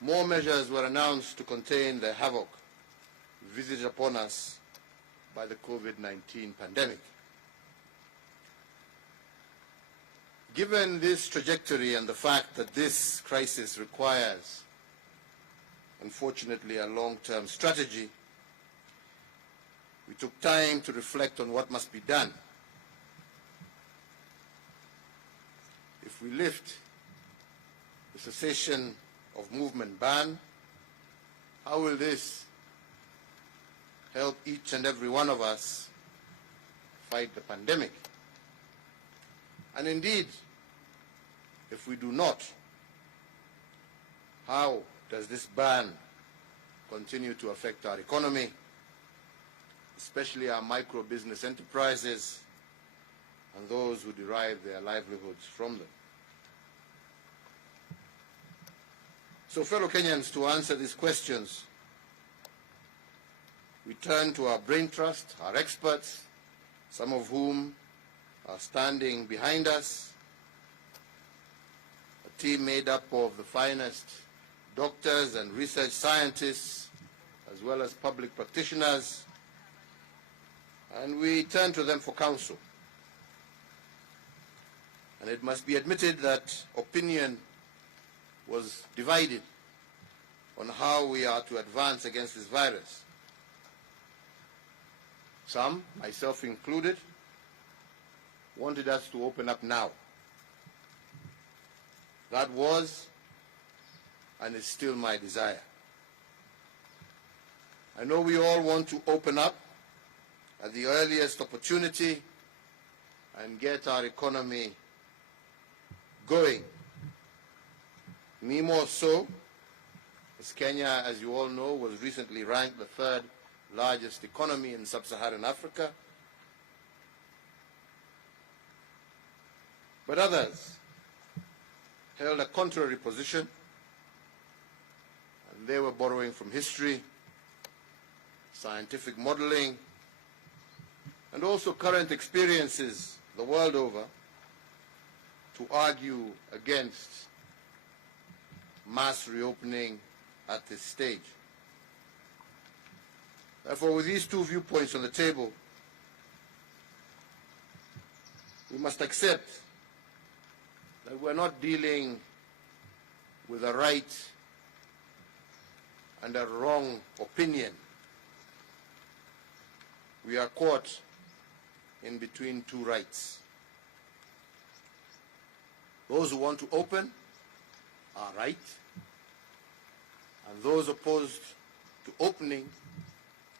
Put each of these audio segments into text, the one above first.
more measures were announced to contain the havoc visited upon us by the COVID-19 pandemic. Given this trajectory and the fact that this crisis requires, unfortunately, a long-term strategy, we took time to reflect on what must be done. If we lift the cessation of movement ban, how will this help each and every one of us fight the pandemic? And indeed, if we do not, how does this ban continue to affect our economy, especially our micro-business enterprises and those who derive their livelihoods from them? So, fellow Kenyans, to answer these questions, we turn to our brain trust, our experts, some of whom are standing behind us, a team made up of the finest doctors and research scientists, as well as public practitioners, and we turn to them for counsel. And it must be admitted that opinion was divided on how we are to advance against this virus. Some, myself included, wanted us to open up now. That was and is still my desire. I know we all want to open up at the earliest opportunity and get our economy going. Me more so, as Kenya, as you all know, was recently ranked the third largest economy in sub-Saharan Africa. But others held a contrary position, and they were borrowing from history, scientific modeling, and also current experiences the world over to argue against mass reopening at this stage. Therefore, with these two viewpoints on the table, we must accept that we're not dealing with a right and a wrong opinion. We are caught in between two rights. Those who want to open are right, and those opposed to opening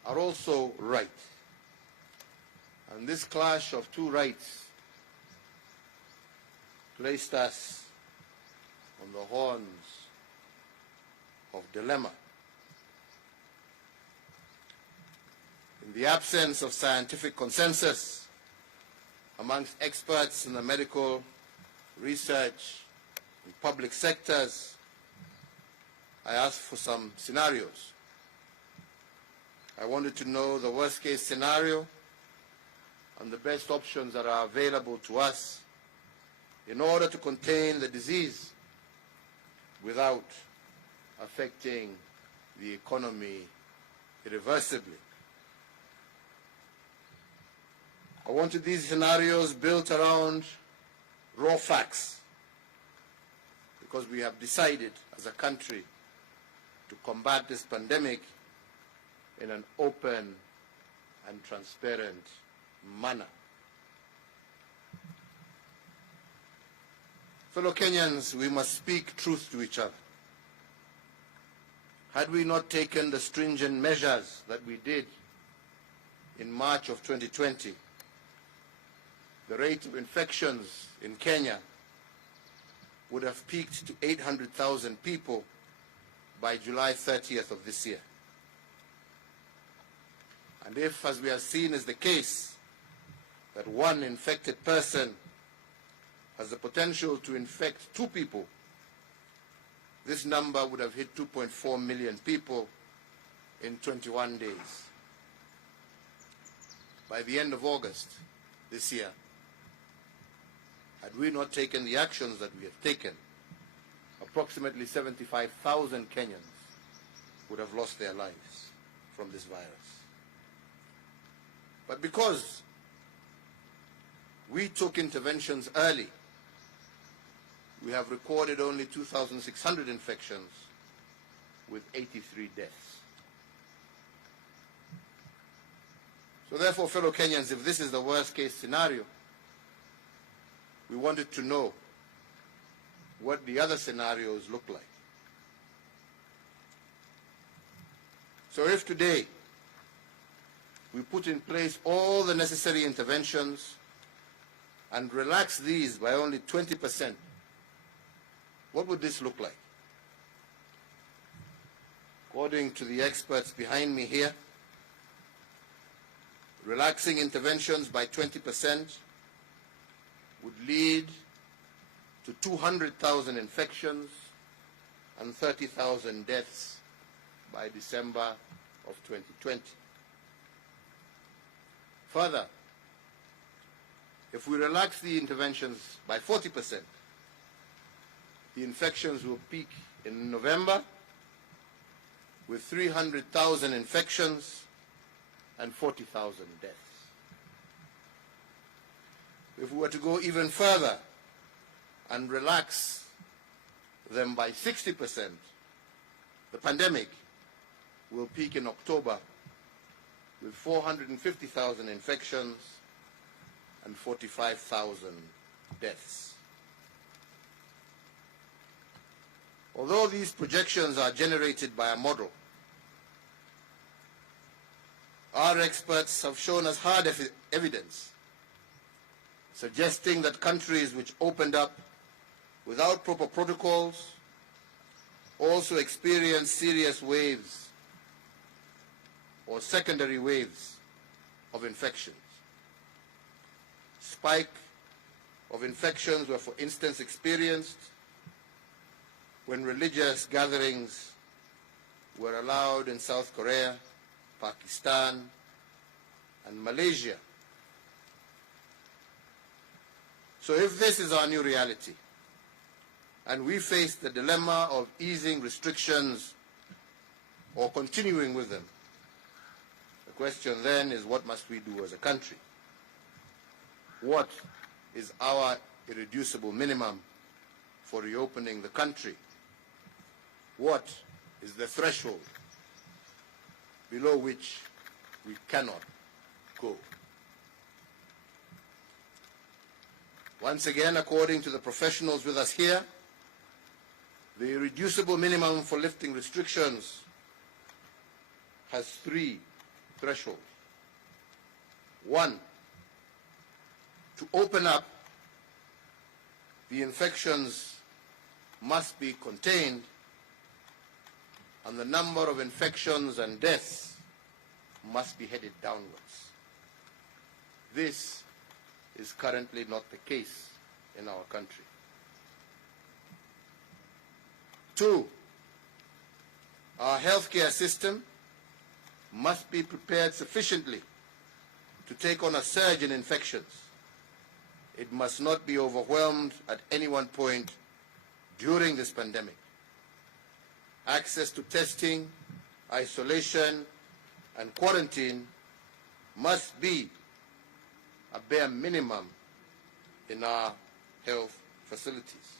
are also right. And this clash of two rights placed us on the horns of dilemma. In the absence of scientific consensus amongst experts in the medical, research, and public sectors, I asked for some scenarios. I wanted to know the worst-case scenario and the best options that are available to us in order to contain the disease without affecting the economy irreversibly. I wanted these scenarios built around raw facts, because we have decided as a country to combat this pandemic in an open and transparent manner. Fellow Kenyans, we must speak truth to each other. Had we not taken the stringent measures that we did in March of 2020, the rate of infections in Kenya would have peaked to 800,000 people by July 30th of this year. And if, as we have seen is the case, that one infected person has the potential to infect two people, this number would have hit 2.4 million people in 21 days. By the end of August this year, had we not taken the actions that we have taken, approximately 75,000 Kenyans would have lost their lives from this virus. But because we took interventions early, we have recorded only 2,600 infections with 83 deaths. So therefore, fellow Kenyans, if this is the worst case scenario, we wanted to know what the other scenarios look like. So if today we put in place all the necessary interventions and relax these by only 20%, what would this look like? According to the experts behind me here, relaxing interventions by 20% would lead to 200,000 infections and 30,000 deaths by December of 2020. Further, if we relax the interventions by 40%, the infections will peak in November with 300,000 infections and 40,000 deaths. If we were to go even further and relax them by 60%, the pandemic will peak in October with 450,000 infections and 45,000 deaths. Although these projections are generated by a model, our experts have shown us hard evidence suggesting that countries which opened up without proper protocols also experienced serious waves or secondary waves of infections. Spike of infections were, for instance, experienced when religious gatherings were allowed in South Korea, Pakistan, and Malaysia. So if this is our new reality, and we face the dilemma of easing restrictions or continuing with them, the question then is, what must we do as a country? What is our irreducible minimum for reopening the country? What is the threshold below which we cannot go? Once again, according to the professionals with us here, the irreducible minimum for lifting restrictions has three thresholds. One, to open up, the infections must be contained and the number of infections and deaths must be headed downwards. This is currently not the case in our country. Two, our healthcare system must be prepared sufficiently to take on a surge in infections. It must not be overwhelmed at any one point during this pandemic. Access to testing, isolation, and quarantine must be a bare minimum in our health facilities.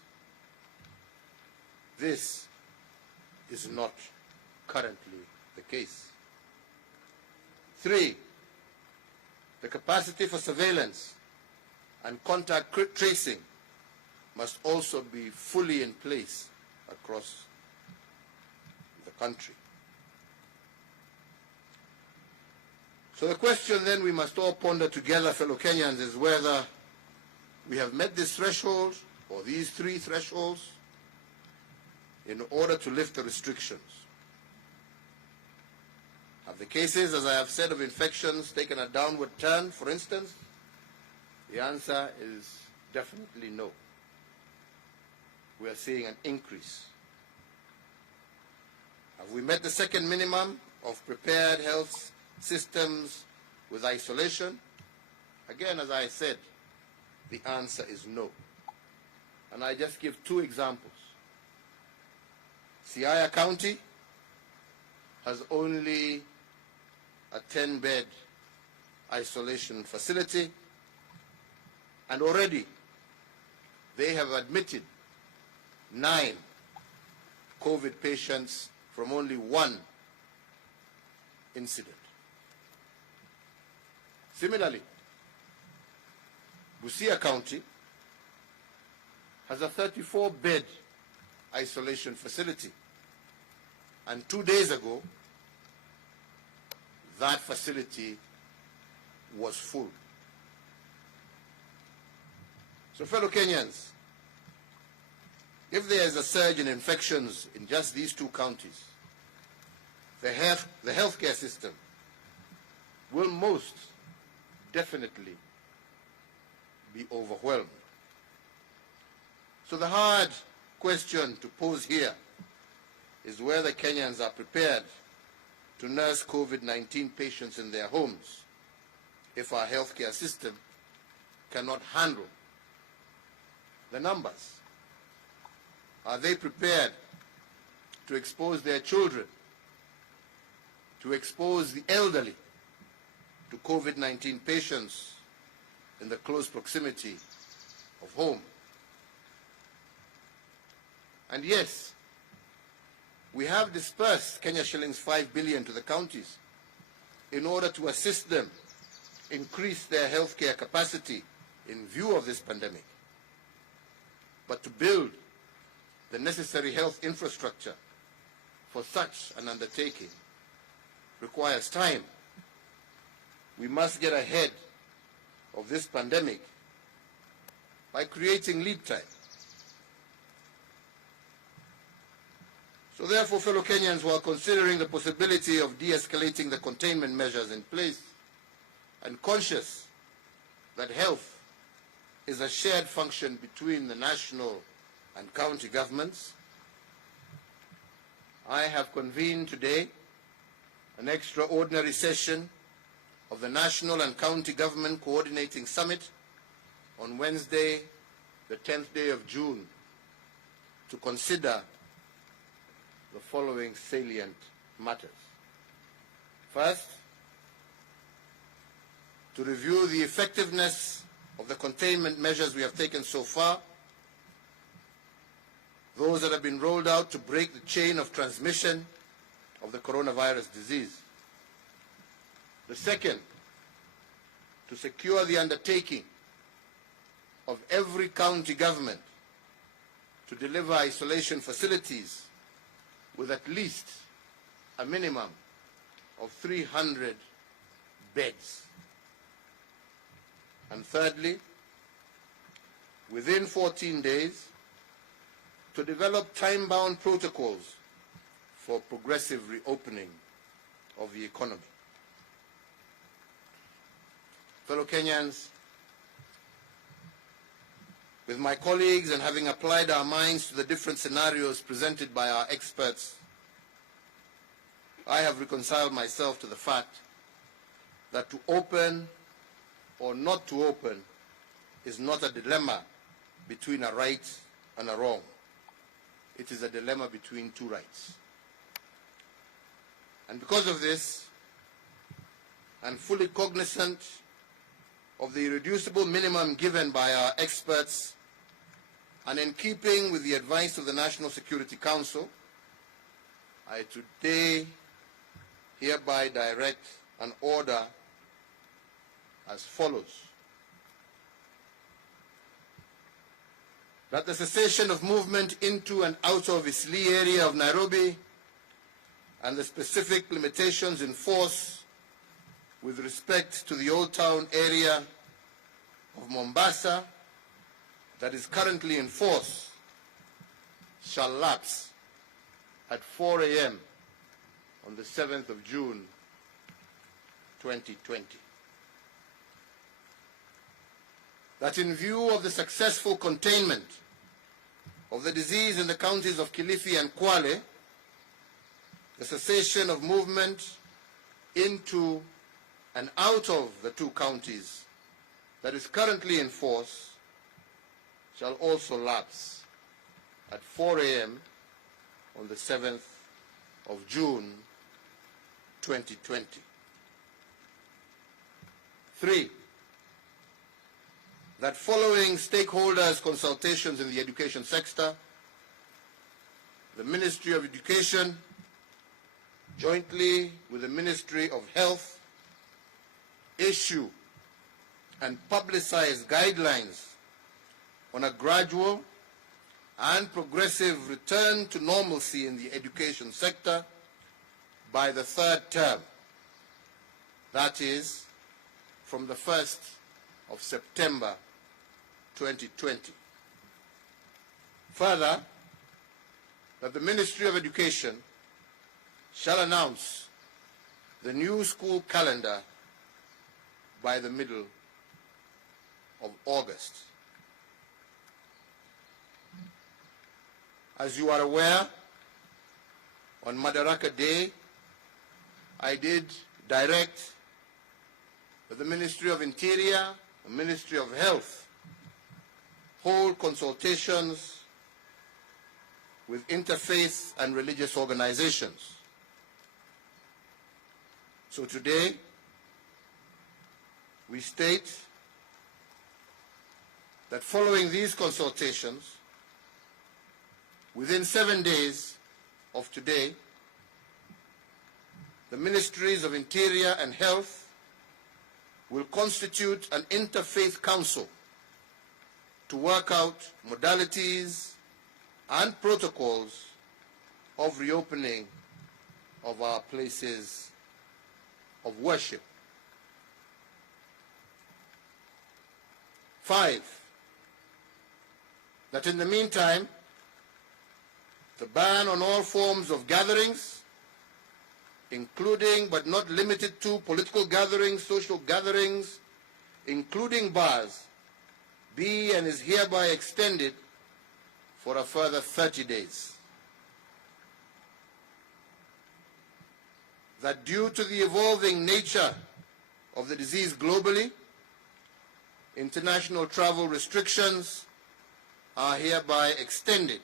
This is not currently the case. Three, the capacity for surveillance and contact tracing must also be fully in place across the country. So the question then we must all ponder together, fellow Kenyans, is whether we have met this threshold or these three thresholds in order to lift the restrictions. Have the cases, as I have said, of infections taken a downward turn, for instance? The answer is definitely no. We are seeing an increase. Have we met the second minimum of prepared health systems with isolation? Again, as I said, the answer is no. And I just give two examples. Siaya County has only a 10-bed isolation facility, and already they have admitted 9 COVID patients from only one incident. Similarly, Busia County has a 34-bed isolation facility, and 2 days ago, that facility was full. So, fellow Kenyans, if there is a surge in infections in just these 2 counties, the healthcare system will most definitely be overwhelmed. So the hard question to pose here is whether Kenyans are prepared to nurse COVID-19 patients in their homes if our healthcare system cannot handle the numbers. Are they prepared to expose their children, to expose the elderly to COVID-19 patients in the close proximity of home? And yes, we have dispersed Kenya shillings 5 billion to the counties in order to assist them increase their healthcare capacity in view of this pandemic. But to build the necessary health infrastructure for such an undertaking requires time. We must get ahead of this pandemic by creating lead time. So therefore, fellow Kenyans, while considering the possibility of de-escalating the containment measures in place and conscious that health is a shared function between the national and county governments, I have convened today an extraordinary session of the National and County Government Coordinating Summit on Wednesday, the 10th day of June, to consider the following salient matters. First, to review the effectiveness of the containment measures we have taken so far, those that have been rolled out to break the chain of transmission of the coronavirus disease. The second, to secure the undertaking of every county government to deliver isolation facilities with at least a minimum of 300 beds. And thirdly, within 14 days, to develop time-bound protocols for progressive reopening of the economy. Fellow Kenyans, with my colleagues and having applied our minds to the different scenarios presented by our experts, I have reconciled myself to the fact that to open or not to open is not a dilemma between a right and a wrong. It is a dilemma between 2 rights. And because of this, and fully cognizant of the irreducible minimum given by our experts, and in keeping with the advice of the National Security Council, I today hereby direct an order as follows. That the cessation of movement into and out of Eastleigh area of Nairobi and the specific limitations in force with respect to the Old Town area of Mombasa that is currently in force shall lapse at 4 a.m. on the 7th of June 2020. That in view of the successful containment of the disease in the counties of Kilifi and Kwale, the cessation of movement into and out of the 2 counties that is currently in force shall also lapse at 4 a.m. on the 7th of June 2020. 3, that following stakeholders' consultations in the education sector, the Ministry of Education, jointly with the Ministry of Health, issue and publicize guidelines on a gradual and progressive return to normalcy in the education sector by the 3rd term, that is, from the 1st of September 2020. Further, that the Ministry of Education shall announce the new school calendar by the middle of August. As you are aware, on Madaraka Day, I did direct that the Ministry of Interior, the Ministry of Health, hold consultations with interfaith and religious organizations. So today, we state that following these consultations, within 7 days of today, the Ministries of Interior and Health will constitute an interfaith council to work out modalities and protocols of reopening of our places of worship. 5, that in the meantime, the ban on all forms of gatherings, including but not limited to political gatherings, social gatherings, including bars, be and is hereby extended for a further 30 days. That due to the evolving nature of the disease globally, international travel restrictions are hereby extended.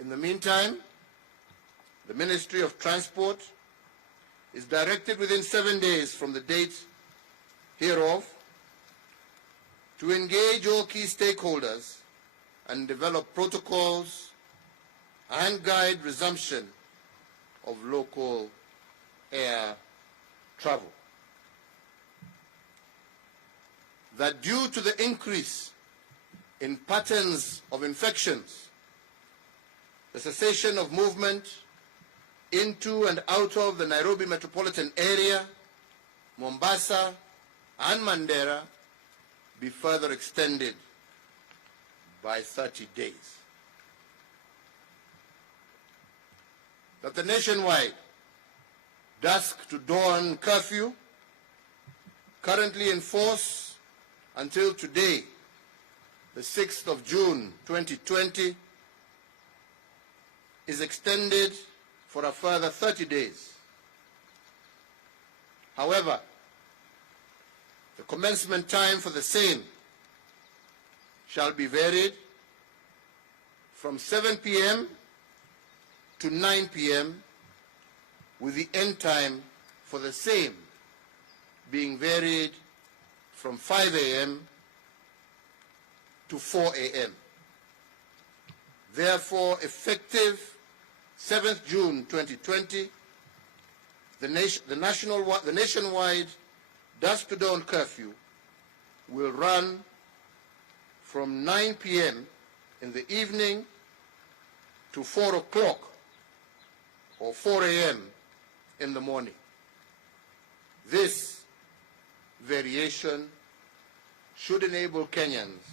In the meantime, the Ministry of Transport is directed within 7 days from the date hereof to engage all key stakeholders and develop protocols and guide resumption of local air travel. That due to the increase in patterns of infections, the cessation of movement into and out of the Nairobi metropolitan area, Mombasa, and Mandera be further extended by 30 days. That the nationwide dusk to dawn curfew, currently in force until today, the 6th of June 2020, is extended for a further 30 days. However, the commencement time for the same shall be varied from 7 p.m. to 9 p.m., with the end time for the same being varied from 5 a.m. to 4 a.m. Therefore, effective 7th June 2020, the nationwide dusk to dawn curfew will run from 9 p.m. in the evening to 4 o'clock or 4 a.m. in the morning. This variation should enable Kenyans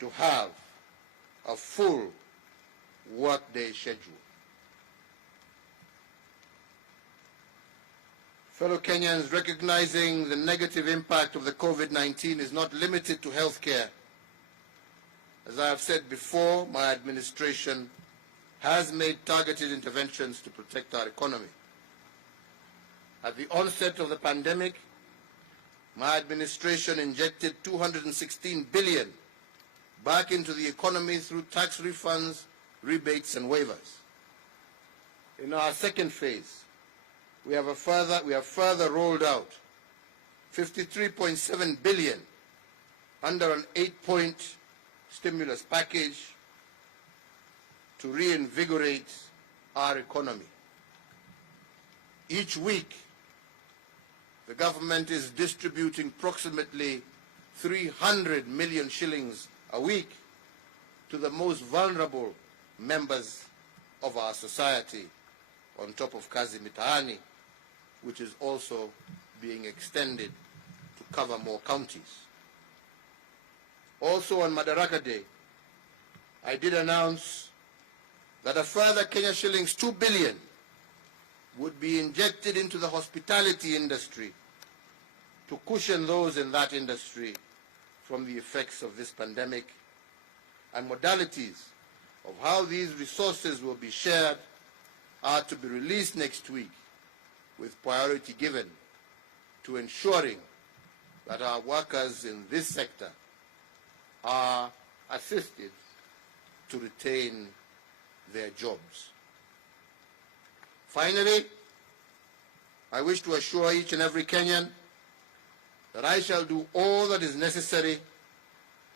to have a full workday schedule. Fellow Kenyans, recognizing the negative impact of the COVID-19 is not limited to healthcare. As I have said before, my administration has made targeted interventions to protect our economy. At the onset of the pandemic, my administration injected 216 billion back into the economy through tax refunds rebates and waivers. In our second phase, we have further rolled out 53.7 billion under an 8-point stimulus package to reinvigorate our economy. Each week, the government is distributing approximately 300 million shillings a week to the most vulnerable members of our society, on top of Kazi Mitaani, which is also being extended to cover more counties. Also on Madaraka Day, I did announce that a further Kenya shillings 2 billion would be injected into the hospitality industry to cushion those in that industry from the effects of this pandemic, and modalities of how these resources will be shared are to be released next week, with priority given to ensuring that our workers in this sector are assisted to retain their jobs. Finally, I wish to assure each and every Kenyan that I shall do all that is necessary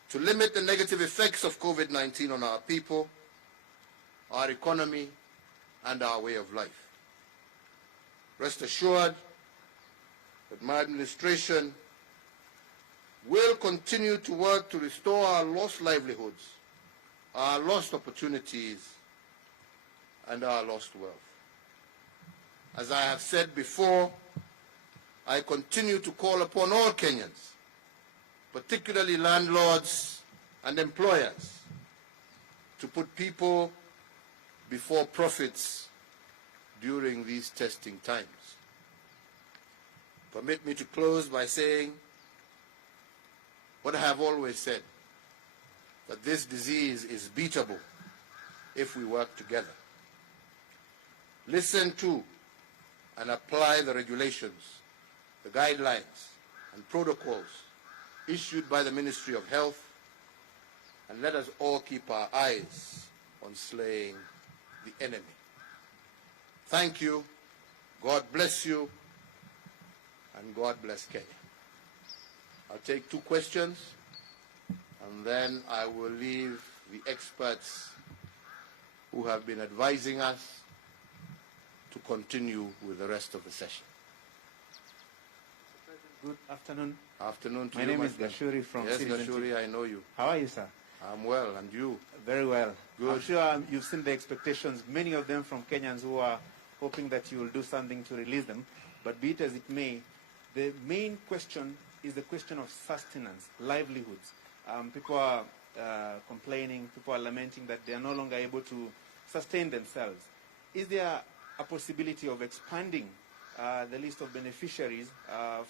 to limit the negative effects of COVID-19 on our people, our economy, and our way of life. Rest assured that my administration will continue to work to restore our lost livelihoods, our lost opportunities, and our lost wealth. As I have said before, I continue to call upon all Kenyans, particularly landlords and employers, to put people before profits during these testing times. Permit me to close by saying what I have always said, that this disease is beatable if we work together. Listen to and apply the regulations, the guidelines and protocols issued by the Ministry of Health, and let us all keep our eyes on slaying the enemy. Thank you, God bless you, and God bless Kenya. I'll take 2 questions, and then I will leave the experts who have been advising us to continue with the rest of the session. Good afternoon. Afternoon to my you. My name is Gashuri from Citizen. Yes, Gashuri, I know you. How are you, sir? I'm well, and you? Very well. Good. I'm sure you've seen the expectations, many of them from Kenyans who are hoping that you will do something to release them. But be it as it may, the main question is the question of sustenance, livelihoods. People are complaining, people are lamenting that they are no longer able to sustain themselves. Is there a possibility of expanding the list of beneficiaries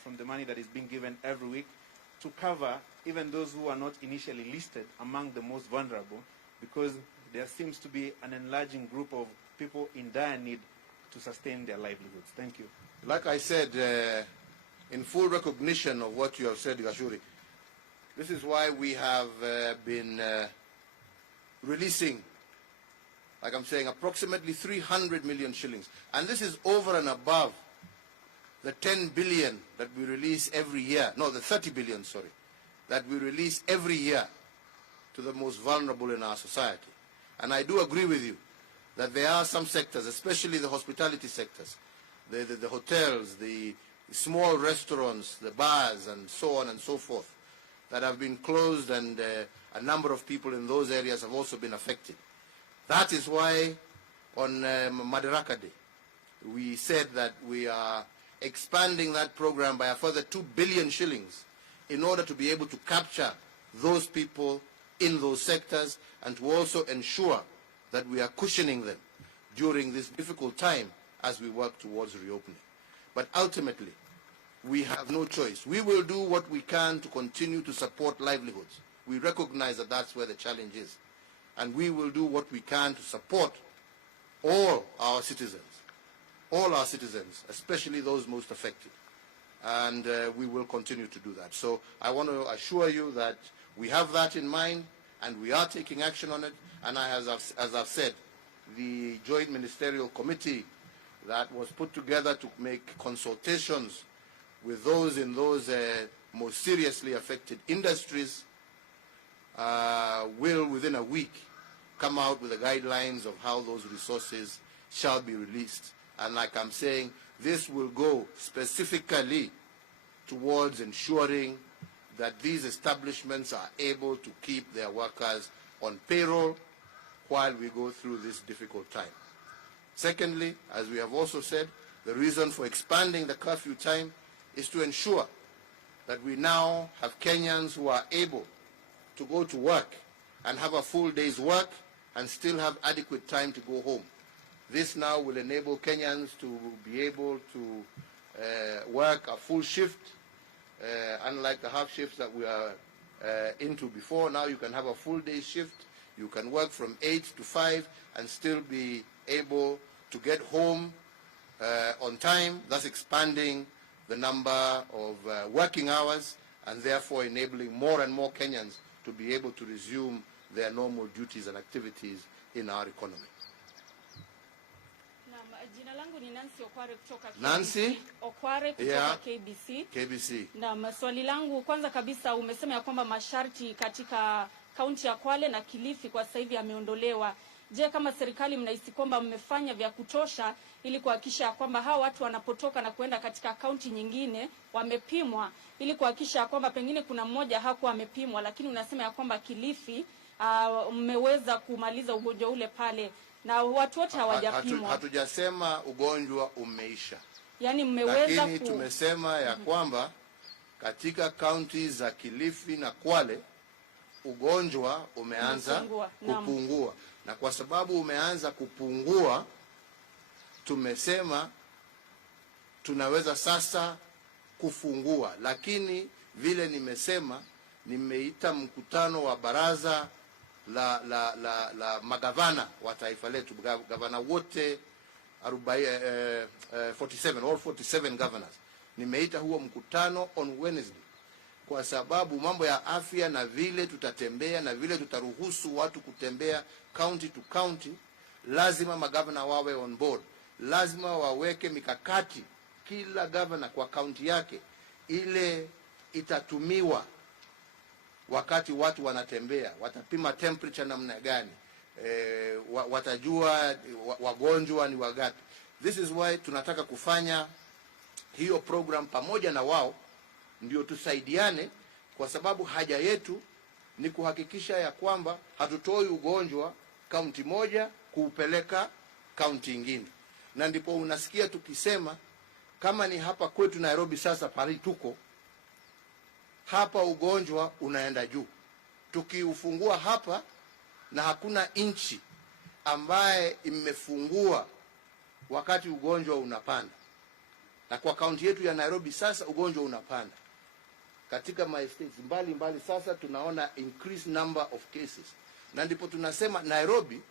from the money that is being given every week to cover even those who are not initially listed among the most vulnerable, because there seems to be an enlarging group of people in dire need to sustain their livelihoods? Thank you. Like I said, in full recognition of what you have said, Gashuri, this is why we have been releasing, like I'm saying, approximately 300 million shillings. And this is over and above the 10 billion that we release every year. No, the 30 billion, sorry, that we release every year to the most vulnerable in our society. And I do agree with you that there are some sectors, especially the hospitality sectors, the hotels, the small restaurants, the bars, and so on and so forth, that have been closed, and a number of people in those areas have also been affected. That is why on Madaraka Day, we said that we are expanding that program by a further 2 billion shillings in order to be able to capture those people in those sectors, and to also ensure that we are cushioning them during this difficult time as we work towards reopening. But ultimately, we have no choice. We will do what we can to continue to support livelihoods. We recognize that that's where the challenge is. And we will do what we can to support all our citizens, especially those most affected. And we will continue to do that. So I want to assure you that we have that in mind, and we are taking action on it. And as I've said, the Joint Ministerial Committee that was put together to make consultations with those in those most seriously affected industries will, within a week, come out with the guidelines of how those resources shall be released. And like I'm saying, this will go specifically towards ensuring that these establishments are able to keep their workers on payroll while we go through this difficult time. Secondly, as we have also said, the reason for expanding the curfew time is to ensure that we now have Kenyans who are able to go to work and have a full day's work and still have adequate time to go home. This now will enable Kenyans to be able to work a full shift, unlike the half shifts that we are into before. Now you can have a full day shift. You can work from 8 to 5 and still be able to get home on time, thus expanding the number of working hours and therefore enabling more and more Kenyans to be able to resume their normal duties and activities in our economy. Jina langu ni Nancy Okware kutoka Nancy Okware kutoka KBC. Na maswali langu kwanza kabisa, umesema ya kwamba masharti katika kaunti ya Kwale na Kilifi kwa sasa hivi yameondolewa. Je, kama serikali mnahisi kwamba mmefanya vya kutosha ili kuhakikisha kwamba hao watu wanapotoka na kuenda katika kaunti nyingine wamepimwa, ili kuhakikisha kwamba pengine kuna mmoja hakuwa amepimwa, lakini unasema ya kwamba Kilifi mmeweza kumaliza ugonjwa ule pale na watu wote hawajapimwa? Hatujasema ugonjwa umeisha. Yaani mmeweza, lakini tumesema ya kwamba katika kaunti za Kilifi na Kwale ugonjwa umeanza kupungua. Na kwa sababu umeanza kupungua, tumesema tunaweza sasa kufungua. Lakini vile nimesema, nimeita mkutano wa baraza la magavana wa taifa letu, gavana wote 47, all 47 governors. Nimeita huo mkutano on Wednesday kwa sababu mambo ya afya na vile tutatembea na vile tutaruhusu watu kutembea county to county, lazima magavana wawe on board. Lazima waweke mikakati, kila governor kwa county yake, ile itatumiwa wakati watu wanatembea. Watapima temperature namna gani, watajua wagonjwa ni wagapi. This is why tunataka kufanya hiyo program pamoja na wao, ndio tusaidiane, kwa sababu haja yetu ni kuhakikisha ya kwamba hatutoi ugonjwa kaunti moja kuupeleka kaunti nyingine. Na ndipo unasikia tukisema kama ni hapa kwetu Nairobi, sasa pale tuko hapa ugonjwa unaenda juu. Tukiufungua hapa, na hakuna nchi ambaye imefungua wakati ugonjwa unapanda. Na kwa kaunti yetu ya Nairobi sasa ugonjwa unapanda. Katika my states mbali sasa tunaona increased number of cases. Na ndipo tunasema Nairobi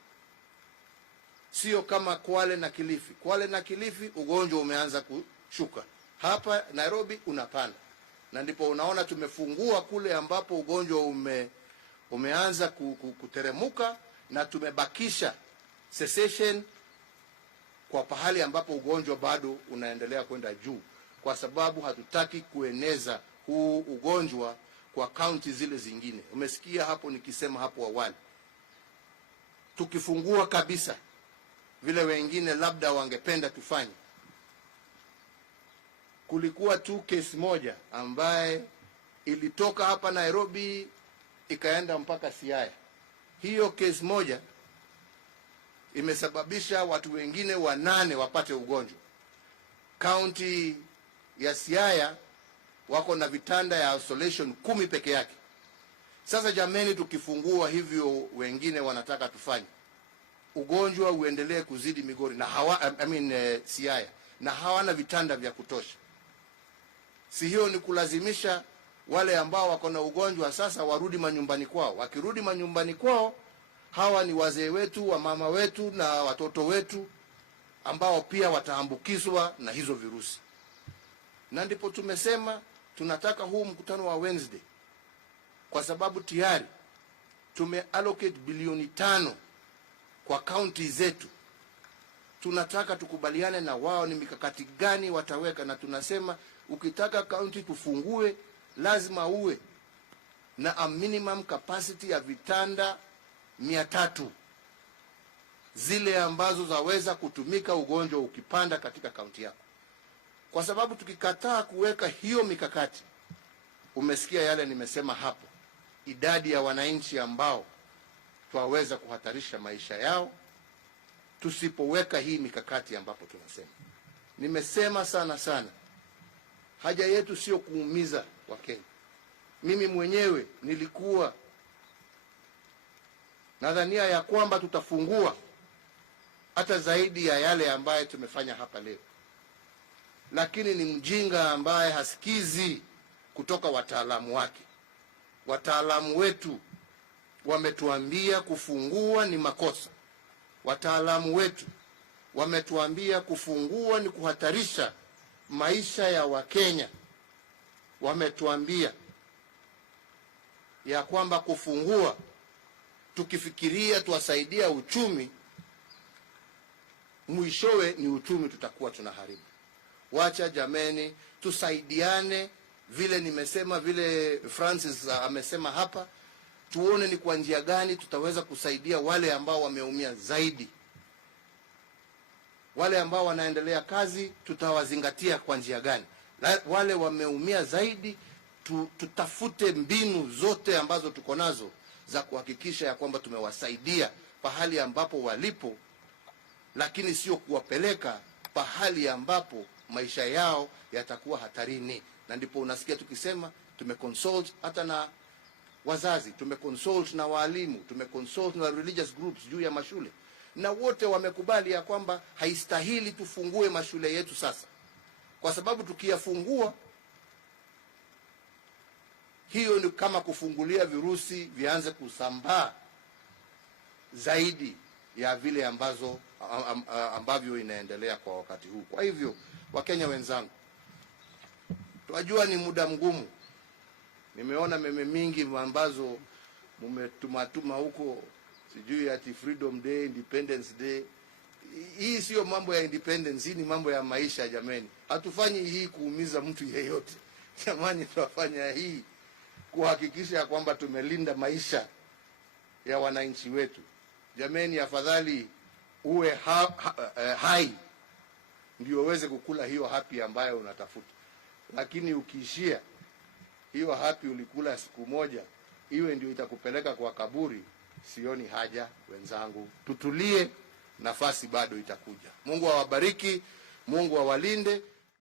sio kama Kwale na Kilifi. Kwale na Kilifi ugonjwa umeanza kushuka. Hapa Nairobi unapanda. Na ndipo unaona tumefungua kule ambapo ugonjwa umeanza kuteremuka, na tumebakisha cessation kwa pahali ambapo ugonjwa bado unaendelea kwenda juu, kwa sababu hatutaki kueneza huu ugonjwa kwa kaunti zile zingine. Umesikia hapo nikisema hapo awali, tukifungua kabisa vile wengine labda wangependa tufanye. Kulikuwa tu kesi moja ambaye ilitoka hapa Nairobi ikaenda mpaka Siaya. Hiyo kesi moja imesababisha watu wengine 8 wapate ugonjwa. County ya Siaya wako na vitanda ya isolation 10 peke yake. Sasa jameni, tukifungua hivyo wengine wanataka tufanye, ugonjwa uendelee kuzidi Migori na Siaya, na hawana vitanda vya kutosha. Si hiyo ni kulazimisha wale ambao wako na ugonjwa sasa warudi manyumbani kwao. Wakirudi manyumbani kwao, hawa ni wazee wetu, wa mama wetu na watoto wetu ambao pia wataambukizwa na hizo virusi. Na ndipo tumesema tunataka huu mkutano wa Wednesday, kwa sababu tayari tumeallocate bilioni 5 kwa kaunti zetu. Tunataka tukubaliane na wao ni mikakati gani wataweka, na tunasema ukitaka kaunti tufungue lazima uwe na a minimum capacity ya vitanda 300 zile ambazo zaweza kutumika ugonjwa ukipanda katika kaunti yako. Kwa sababu tukikataa kuweka hiyo mikakati, umesikia yale nimesema hapo, idadi ya wananchi ambao twaweza kuhatarisha maisha yao tusipoweka hii mikakati ambapo tunasema. Nimesema sana, haja yetu sio kuumiza Wakenya. Mimi mwenyewe nilikuwa nadhania ya kwamba tutafungua hata zaidi ya yale ambaye tumefanya hapa leo, lakini ni mjinga ambaye hasikizi kutoka wataalamu wake. Wataalamu wetu wametuambia kufungua ni makosa. Wataalamu wetu wametuambia kufungua ni kuhatarisha maisha ya Wakenya. Wametuambia ya kwamba kufungua tukifikiria tuwasaidia uchumi, mwishowe ni uchumi tutakuwa tunaharibu. Wacha jameni, tusaidiane vile nimesema, vile Francis amesema hapa, tuone ni kwa njia gani tutaweza kusaidia wale ambao wameumia zaidi. Wale ambao wanaendelea kazi tutawazingatia kwa njia gani? Wale wameumia zaidi tutafute mbinu zote ambazo tuko nazo za kuhakikisha ya kwamba tumewasaidia pahali ambapo walipo, lakini sio kuwapeleka pahali ambapo maisha yao yatakuwa hatarini. Na ndipo unasikia tukisema tumeconsult hata na wazazi, tumeconsult na walimu, tumeconsult na religious groups juu ya mashule, na wote wamekubali ya kwamba haistahili tufungue mashule yetu sasa, kwa sababu tukiyafungua hiyo ni kama kufungulia virusi vianze kusambaa zaidi ya vile ambavyo inaendelea kwa wakati huu. Kwa hivyo Wakenya wenzangu, tunajua ni muda mgumu. Nimeona meme mingi ambazo mmetumatuma huko, sijui ati Freedom Day, Independence Day. Hii sio mambo ya independence, hii ni mambo ya maisha jameni. Hatufanyi hii kuumiza mtu yeyote. Jamani, tunafanya hii kuhakikisha ya kwamba tumelinda maisha ya wananchi wetu. Jameni, afadhali uwe hai ndio uweze kukula hiyo happy ambayo unatafuta. Lakini ukiishia hiyo happy ulikula siku moja, iwe ndio itakupeleka kwa kaburi, sioni haja. Wenzangu, tutulie, nafasi bado itakuja. Mungu awabariki, Mungu awalinde.